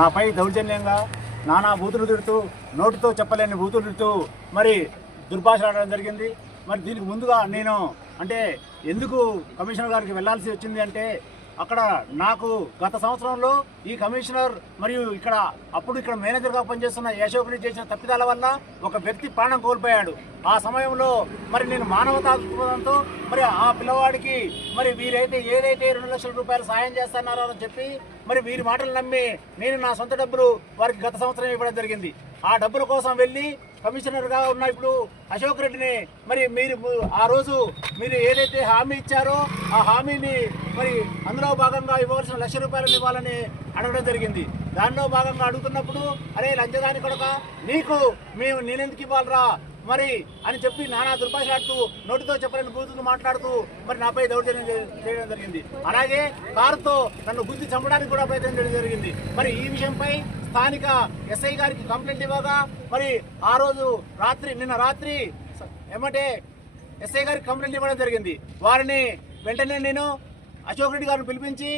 నాపై దౌర్జన్యంగా నానా బూతులు తిడుతూ నోటితో చెప్పలేని బూతులు తిడుతూ మరి దుర్భాష ఆడడం జరిగింది. మరి దీనికి ముందుగా నేను అంటే ఎందుకు కమిషనర్ గారికి వెళ్లాల్సి వచ్చింది అంటే అక్కడ నాకు గత సంవత్సరంలో ఈ కమిషనర్ మరియు ఇక్కడ మేనేజర్గా పనిచేస్తున్న యశోకుని చేసిన తప్పిదాల వల్ల ఒక వ్యక్తి ప్రాణం కోల్పోయాడు. ఆ సమయంలో మరి నేను మానవతా దృక్పథంతో మరి ఆ పిల్లవాడికి మరి వీరైతే ఏదైతే 2 లక్షల రూపాయలు సాయం చేస్తున్నారో అని చెప్పి మరి వీరి మాటలు నమ్మి నేను నా సొంత డబ్బులు వారికి గత సంవత్సరం ఇవ్వడం జరిగింది. ఆ డబ్బుల కోసం వెళ్ళి కమిషనర్గా ఉన్న ఇప్పుడు అశోక్ రెడ్డిని మరి మీరు ఆ రోజు మీరు ఏదైతే హామీ ఇచ్చారో ఆ హామీని మరి అందులో భాగంగా ఇవ్వవలసిన 1 లక్ష రూపాయలు ఇవ్వాలని అడగడం జరిగింది. దానిలో భాగంగా అడుగుతున్నప్పుడు అరే లంచదాని కొడక నేనెందుకు ఇవ్వాలరా మరి అని చెప్పి నానా దుర్భాషాడుతూ నోటితో చెప్పలేని బూతులు మాట్లాడుతూ మరి నాపై దౌర్జన్యం చేయడం జరిగింది. అలాగే కారుతో నన్ను గుద్ది చంపడానికి కూడా ప్రయత్నం చేయడం జరిగింది. మరి ఈ విషయంపై స్థానిక ఎస్ఐ గారికి కంప్లైంట్ ఇవ్వగా మరి ఆ రోజు నిన్న రాత్రి ఏమంటే ఎస్ఐ గారికి కంప్లైంట్ ఇవ్వడం జరిగింది. వారిని వెంటనే నేను అశోక్ రెడ్డి గారిని పిలిపించి